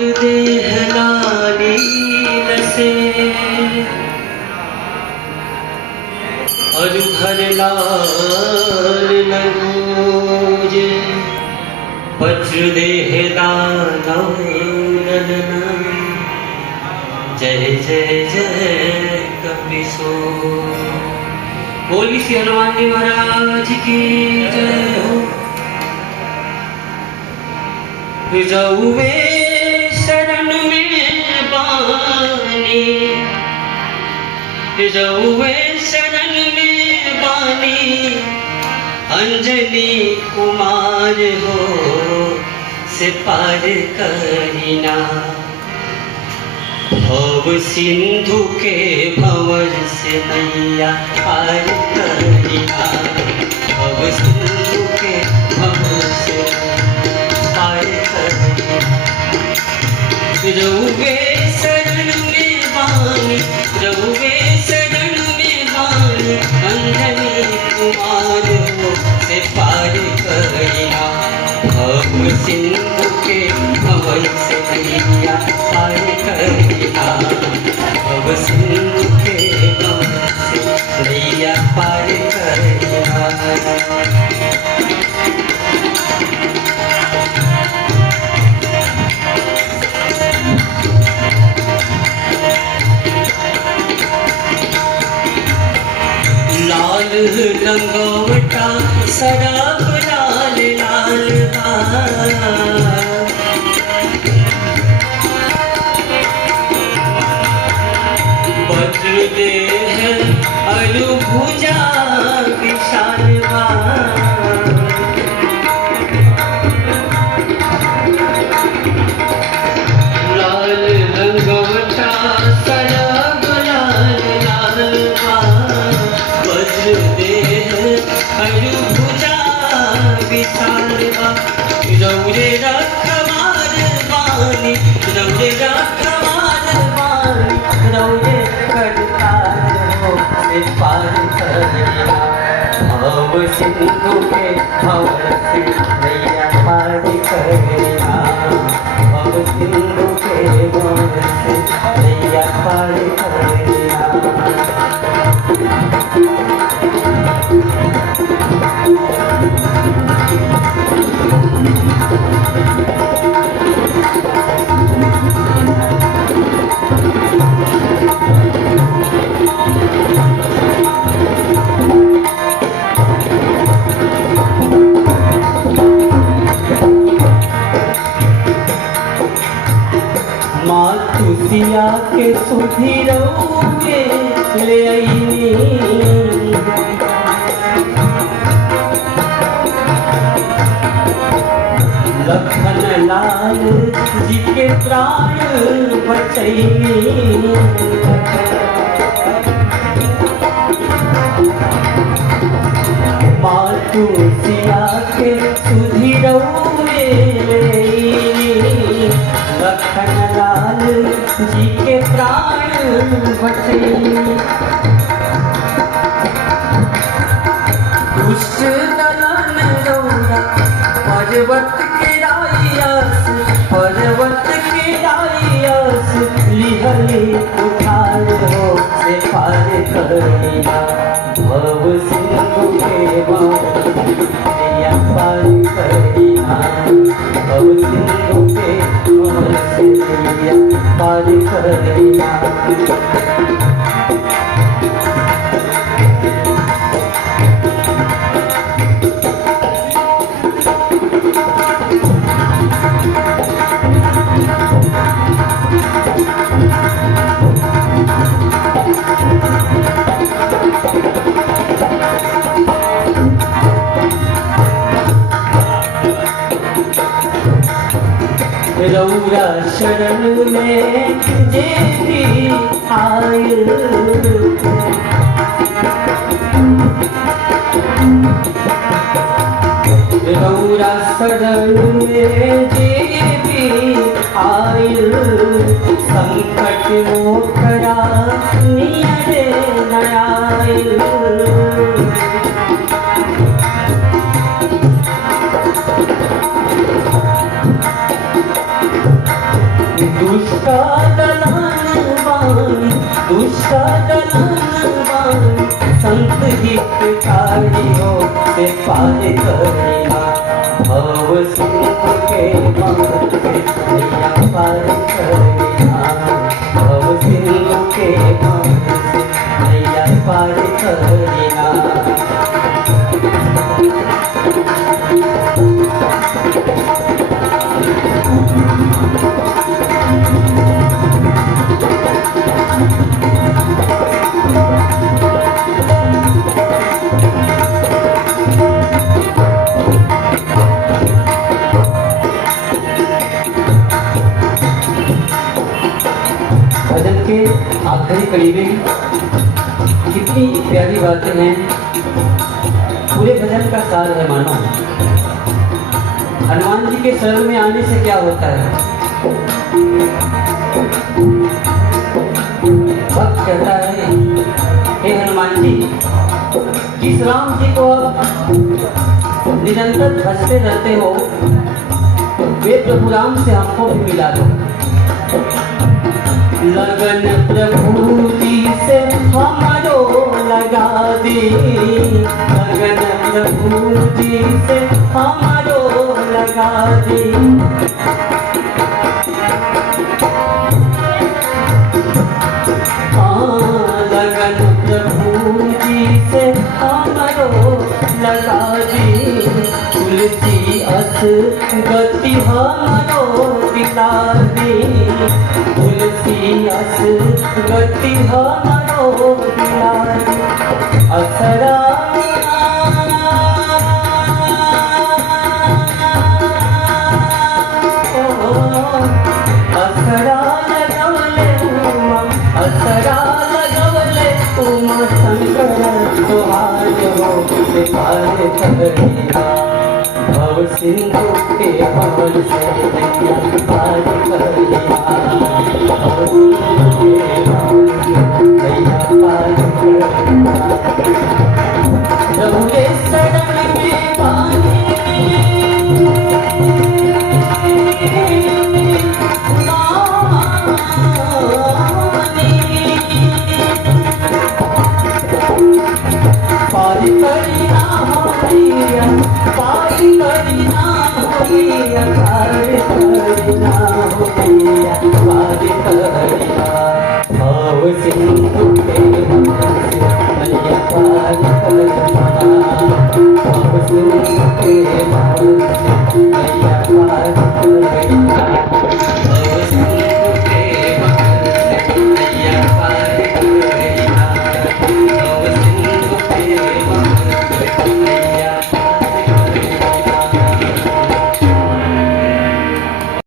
देहलानी लसे और भर लाल लगूजे वज्र देह दाना जय जय जय कपिसो। बोली श्री हनुमान जी महाराज की जय हो। जाऊवे शरण में बानी, जाऊवे शरण में बानी, अंजनी कुमार हो से पार करीना। भव सिंधु के भंवर से नैया पार करीना। भव सिंधु के भंवर से पार करीना। रहुवे शरण में बानी, रहुवे शरण में बानी, अंजनी कुमार हो से पार करीना। भव सिंधु के भंवर से नैया पार करीना। भव सिंधु के भंवर से नैया पार करीना। लाल रंगवटा शराब लाल लाल वज्र देह अरुभुजा विशाल लाल रंगवटा शराब लाल लाल वज्र देह अरुभुजा विशाल रौरे रखवार बानी, रौरे रखवार बानी, रौरे करतार हो से पार करीना। भव सिंधु के भंवर से नैया पार करीना। भव सिंधु के भंवर से नैया पार करीना। मातु सिया के सुधीरौगे ले आईनी। लखन लाल जी के प्राण बचैनी। मातु सिया के सुधीरौगे ले आईनी। लखन लाल जी के प्राण बचैनी। दुष्ट दलन रौरा पर्वत के रायस, पर्वत के रायस लिहले उठार हो से पार करीना। भव सिंधु के भंवर नैया पार करीना। भव सिंधु के भंवर से नैया पार करीना। रौरा शरण में जे भी आयल। रौरा शरण में जे भी आयल। संकट मोखरा नियरे नयायल। दुष्टा दलन बाण दुष्टा दलन बाण संत हितकारी हो से पार करिया भव सिंधु के बाण से नैया पार करिया भव सिंधु के बाण से नैया पार करिया भजन के आखिरी कड़ी में कितनी प्यारी बातें हैं। पूरे भजन का सार है मानो हनुमान जी के शरण में आने से क्या होता है। भक्त कहता है हे हनुमान जी जिस राम जी को अब निरंतर भजते रहते हो वे प्रभु राम से हमको भी मिला दो। लगन प्रभु जी से हमारो लगा दे लगन प्रभु जी से हमारो लगा दे लगन प्रभु जी से हमारो लगा दे तुलसी अस गति हमारो दिला दे तुलसी अस गति हमारो दिला दे असरा असरा लगवले उमा शंकर तुहार हो पार करिया भव सिंधु के पवन से नैया पार करिया भव सिंधु के पवन से नैया पार करिया प्रभु के शरण में पानी पारी करिया होलिया पारी करिया होलिया पारी करिया होलिया पारी करिया भव सिंधु के पवन से नैया पार करिया भव सिंधु के पवन से नैया पार करिया भव सिंधु के पवन से नैया पार करिया